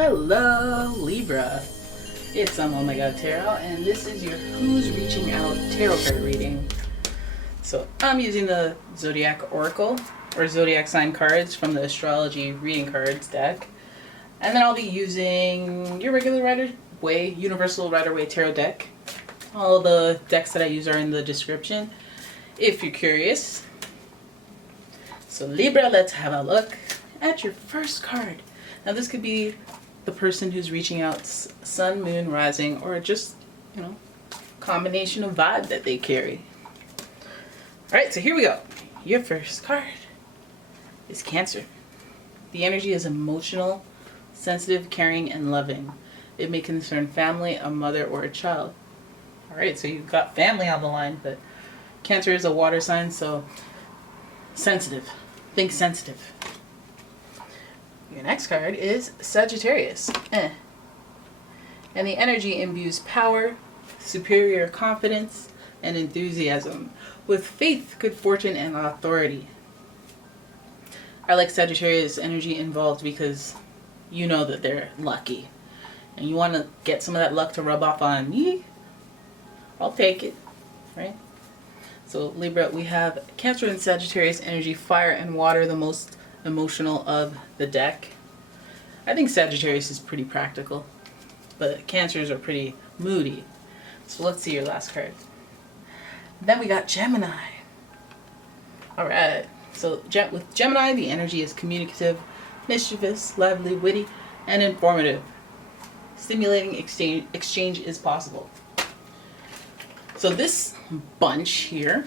Hello, Libra. It's umomgtarot, and this is your Who's Reaching Out tarot card reading. So I'm using the Zodiac Oracle, or Zodiac sign cards from the Astrology Reading Cards deck. And then I'll be using your regular Rider-Waite, Universal Rider-Waite Tarot deck. All the decks that I use are in the description, if you're curious. So Libra, let's have a look at your first card. Now this could be the person who's reaching out, sun, moon, rising, or just, combination of vibe that they carry. Alright, so here we go. Your first card is Cancer. The energy is emotional, sensitive, caring, and loving. It may concern family, a mother, or a child. Alright, so you've got family on the line, but Cancer is a water sign, so sensitive. Think sensitive. Your next card is Sagittarius. And the energy imbues power, superior confidence, and enthusiasm, with faith, good fortune, and authority. I like Sagittarius energy involved because you know that they're lucky. And you want to get some of that luck to rub off on me. I'll take it, right? So Libra, we have Cancer and Sagittarius energy, fire and water, the most emotional of the deck. I think Sagittarius is pretty practical, but Cancers are pretty moody. So let's see your last card. Then we got Gemini. Alright, so with Gemini, the energy is communicative, mischievous, lively, witty, and informative. Stimulating exchange is possible. So this bunch here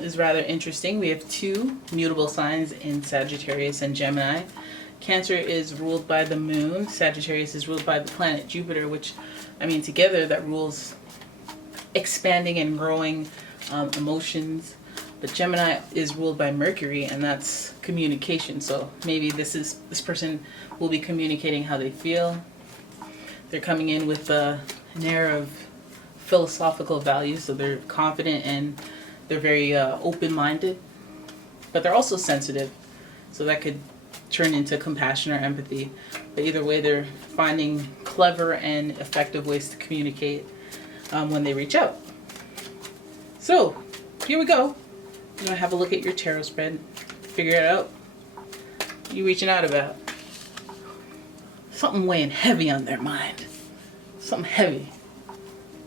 is rather interesting. We have two mutable signs in Sagittarius and Gemini. Cancer is ruled by the moon. Sagittarius is ruled by the planet Jupiter, which, together that rules expanding and growing emotions. But Gemini is ruled by Mercury, and that's communication. So maybe this person will be communicating how they feel. They're coming in with an air of philosophical values, so they're confident and they're very open-minded, but they're also sensitive, so that could turn into compassion or empathy. But either way, they're finding clever and effective ways to communicate when they reach out. So here we go. I'm gonna have a look at your tarot spread, figure it out. What are you reaching out about? Something weighing heavy on their mind. Something heavy.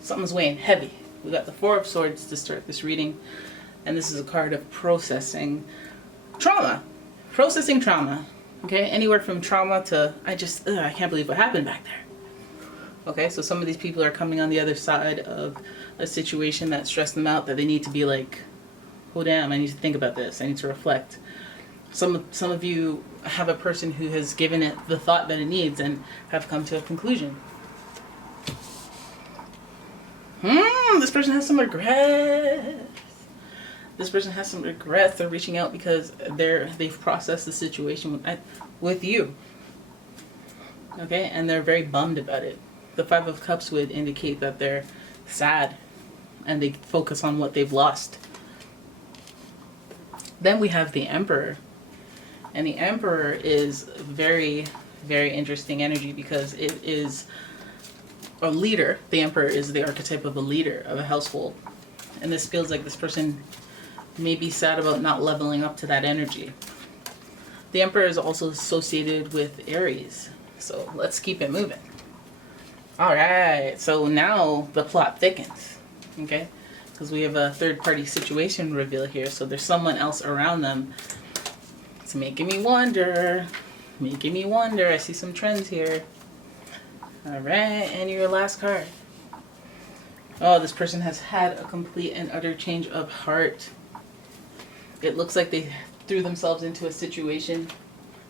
Something's weighing heavy. We got the Four of Swords to start this reading, and this is a card of processing trauma. Processing trauma. Okay, anywhere from trauma to I can't believe what happened back there. Okay, so some of these people are coming on the other side of a situation that stressed them out, that they need to be like, oh damn, I need to think about this. I need to reflect. Some of you have a person who has given it the thought that it needs and have come to a conclusion. This person has some regrets. This person has some regrets. They're reaching out because they've processed the situation with you. Okay, and they're very bummed about it. The Five of Cups would indicate that they're sad and they focus on what they've lost. Then we have the Emperor. And the Emperor is very, very interesting energy because it is a leader. The Emperor is the archetype of a leader of a household. And this feels like this person may be sad about not leveling up to that energy. The Emperor is also associated with Aries. So let's keep it moving. Alright, so now the plot thickens. Okay? Because we have a third party situation reveal here. So there's someone else around them. It's making me wonder. Making me wonder. I see some trends here. Alright, and your last card. Oh, this person has had a complete and utter change of heart. It looks like they threw themselves into a situation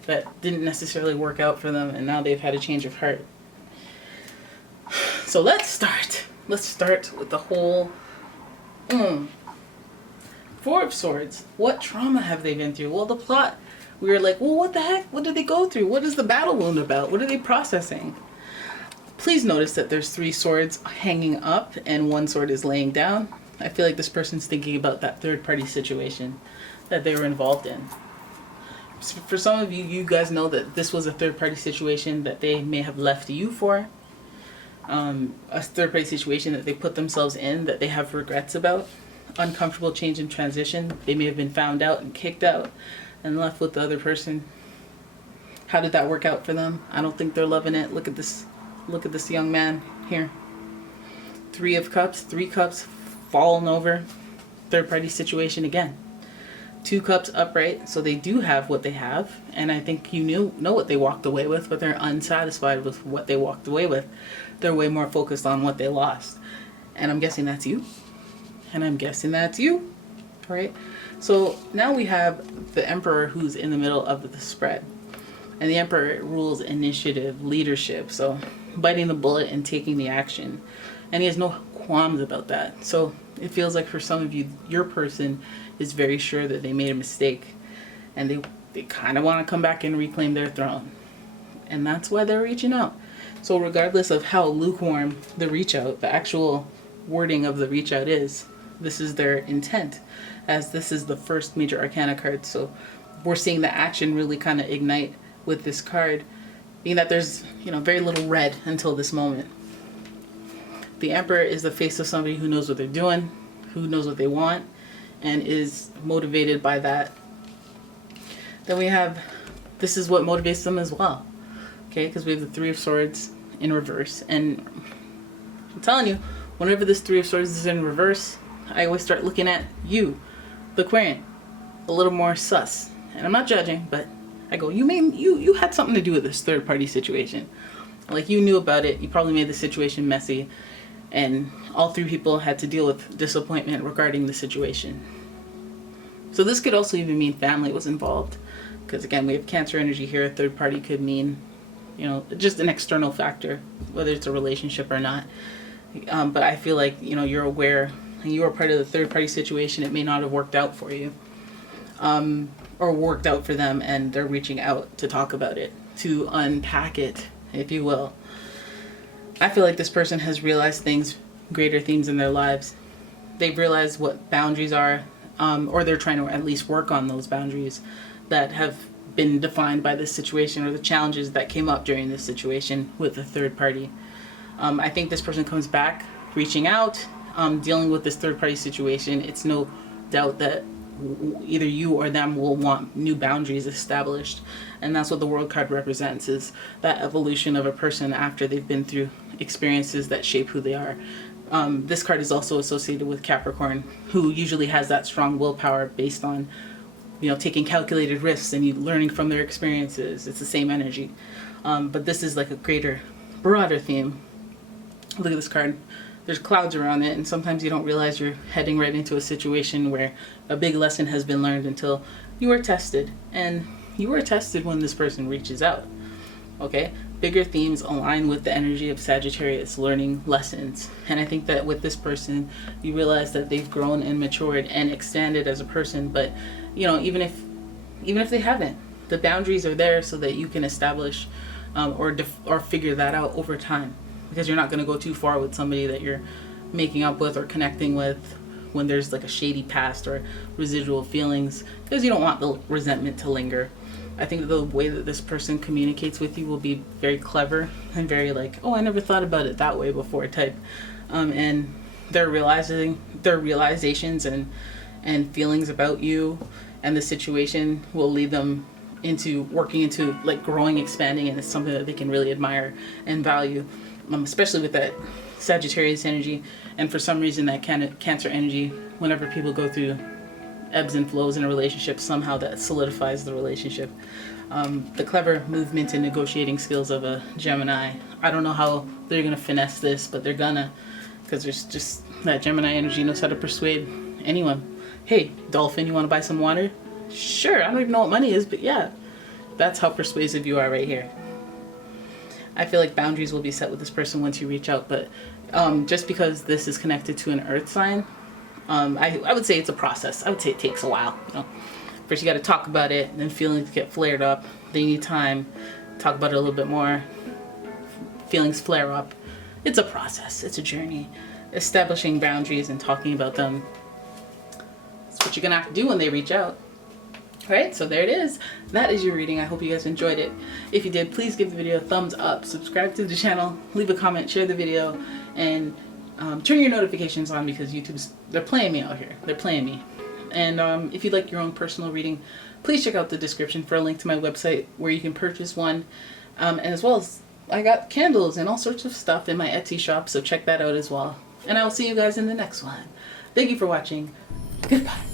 that didn't necessarily work out for them, and now they've had a change of heart. So let's start. Let's start with the whole Four of Swords. What trauma have they been through? Well, the plot, we were like, well, what the heck? What did they go through? What is the battle wound about? What are they processing? Please notice that there's 3 swords hanging up and 1 sword is laying down. I feel like this person's thinking about that third party situation that they were involved in. For some of you, you guys know that this was a third-party situation that they may have left you for. A third-party situation that they put themselves in that they have regrets about. Uncomfortable change and transition. They may have been found out and kicked out and left with the other person. How did that work out for them? I don't think they're loving it. Look at this. Look at this young man here. 3 of Cups, 3 cups fallen over. Third-party situation again. 2 cups upright, so they do have what they have, and I think you know what they walked away with, but they're unsatisfied with what they walked away with. They're way more focused on what they lost, and I'm guessing that's you. And I'm guessing that's you. All right. So now we have the Emperor, who's in the middle of the spread, and the Emperor rules initiative, leadership, so biting the bullet and taking the action, and he has no qualms about that. So it feels like for some of you, your person is very sure that they made a mistake, and they kind of want to come back and reclaim their throne, and that's why they're reaching out. So regardless of how lukewarm the reach out, the actual wording of the reach out is, this is their intent, as this is the first major arcana card. So we're seeing the action really kind of ignite with this card, being that there's very little red until this moment. The Emperor is the face of somebody who knows what they're doing, who knows what they want, and is motivated by that. Then we have, this is what motivates them as well. Okay, because we have the 3 of Swords in reverse. And I'm telling you, whenever this 3 of Swords is in reverse, I always start looking at you, the Aquarian, a little more sus. And I'm not judging, but I go, you had something to do with this third-party situation. Like, you knew about it, you probably made the situation messy, and all 3 people had to deal with disappointment regarding the situation. So this could also even mean family was involved, because again, we have Cancer energy here. A third party could mean, just an external factor, whether it's a relationship or not. But I feel like, you're aware and you are part of the third party situation. It may not have worked out for you, or worked out for them, and they're reaching out to talk about it, to unpack it, if you will. I feel like this person has realized things, greater themes in their lives. They've realized what boundaries are, or they're trying to at least work on those boundaries that have been defined by this situation, or the challenges that came up during this situation with the third party. I think this person comes back, reaching out, dealing with this third party situation. It's no doubt that either you or them will want new boundaries established, and that's what the World card represents, is that evolution of a person after they've been through experiences that shape who they are. This card is also associated with Capricorn, who usually has that strong willpower based on taking calculated risks and learning from their experiences. It's the same energy, but this is like a greater, broader theme. Look at this card. There's clouds around it, and sometimes you don't realize you're heading right into a situation where a big lesson has been learned until you are tested. And you are tested when this person reaches out. Okay? Bigger themes align with the energy of Sagittarius, learning lessons. And I think that with this person, you realize that they've grown and matured and expanded as a person. But, even if they haven't, the boundaries are there so that you can establish or figure that out over time. Because you're not going to go too far with somebody that you're making up with or connecting with when there's like a shady past or residual feelings, because you don't want the resentment to linger. I think that the way that this person communicates with you will be very clever and very like, oh, I never thought about it that way before type. And their realizations and feelings about you and the situation will lead them into working into like growing, expanding, and it's something that they can really admire and value. Especially with that Sagittarius energy, and for some reason that Cancer energy, whenever people go through ebbs and flows in a relationship, somehow that solidifies the relationship. The clever movement and negotiating skills of a Gemini, I don't know how they're going to finesse this, but they're gonna, because there's just that Gemini energy knows how to persuade anyone. Hey, dolphin, you want to buy some water? Sure, I don't even know what money is, but yeah, that's how persuasive you are right here. I feel like boundaries will be set with this person once you reach out, but just because this is connected to an earth sign, I would say it's a process. I would say it takes a while. First you got to talk about it, then feelings get flared up, then you need time, talk about it a little bit more, feelings flare up. It's a process, it's a journey. Establishing boundaries and talking about them, that's what you're going to have to do when they reach out. Alright, so there it is. That is your reading. I hope you guys enjoyed it. If you did, please give the video a thumbs up, subscribe to the channel, leave a comment, share the video, and turn your notifications on because they're playing me out here. They're playing me. And if you'd like your own personal reading, please check out the description for a link to my website where you can purchase one. And as well as I got candles and all sorts of stuff in my Etsy shop, so check that out as well. And I will see you guys in the next one. Thank you for watching. Goodbye.